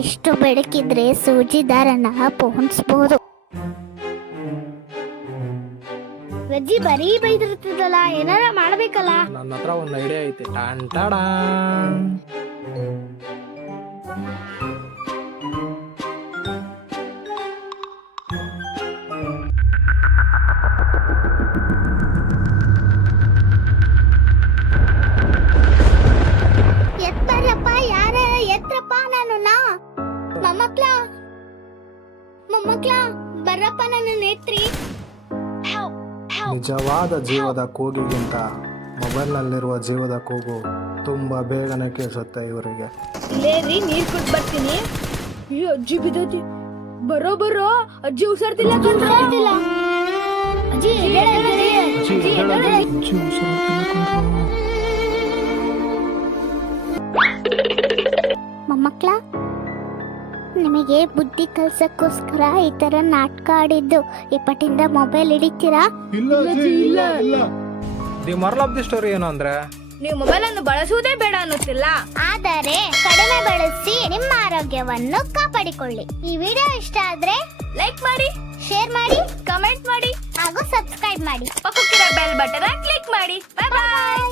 ಎಷ್ಟು ಬೆಳಕಿದ್ರೆ ಸೂಜಿ ದಾರನ ಪೋಣಿಸ್ಬೋದು. ರಜ್ಜಿ ಬರೀ ಬೈದಿರ್ತದಲ್ಲ, ಏನಾರ ಮಾಡ್ಬೇಕಲ್ಲ. ನನ್ನ ಹತ್ರ ಒಂದು ಐಡಿಯಾ ಐತೆ. ಟಾನ್ ಟಾಡಾನ್. ಎತ್ತರಪ್ಪ, ಯಾರ ಎತ್ರಪ್ಪ, ನಾನು ಮೊಮ್ಮಕ್ಳ ಬರ್ರಪ್ಪ, ನನ್ನ ನೇತ್ರಿ. ನಿಜವಾದ ಜೀವದ ಕೂಗಿಗಿಂತ ಮೊಬೈಲ್ನಲ್ಲಿರುವ ಜೀವದ ಕೂಗು ತುಂಬಾ ಬೇಗನೆ ಕೇಳಿಸುತ್ತೆ ಇವರಿಗೆ. ಇಲ್ಲೇ ರೀ, ನೀರ್ ಕುಡ್ ಬರ್ತೀನಿ. ಅಯ್ಯೋ ಅಜ್ಜಿ ಬಿದ್ದೈತಿ. ಬರೋ ಅಜ್ಜಿ ಹುಷಾರ್ತಿಲ್ಲ. ಅಜ್ಜಿ ಮೊಮ್ಮಕ್ಳ, ನಿಮಗೆ ಬುದ್ಧಿ ಕಲ್ಸಕ್ಕೋಸ್ಕರ ಈ ತರ ನಾಟಕ ಆಡಿದ್ದು. ಇಪ್ಪಟ್ಟಿಂದ ಮೊಬೈಲ್ ಹಿಡಿತೀರಾ? The moral of the story ಏನು ಅಂದ್ರೆ, ನೀವು ಮೊಬೈಲ್ ಅನ್ನು ಬಳಸುವುದೇ ಬೇಡ ಅನ್ನುತ್ತಿಲ್ಲ, ಆದರೆ ಕಡಿಮೆ ಬಳಸಿ ನಿಮ್ಮ ಆರೋಗ್ಯವನ್ನು ಕಾಪಾಡಿಕೊಳ್ಳಿ. ಈ ವಿಡಿಯೋ ಇಷ್ಟ ಆದ್ರೆ ಲೈಕ್ ಮಾಡಿ, ಶೇರ್ ಮಾಡಿ, ಕಮೆಂಟ್ ಮಾಡಿ ಹಾಗೂ ಸಬ್ಸ್ಕ್ರೈಬ್ ಮಾಡಿ. ಪಕ್ಕಕ್ಕಿರೋ ಬೆಲ್ ಬಟನ್ ಕ್ಲಿಕ್ ಮಾಡಿ. ಬಾಯ್ ಬಾಯ್.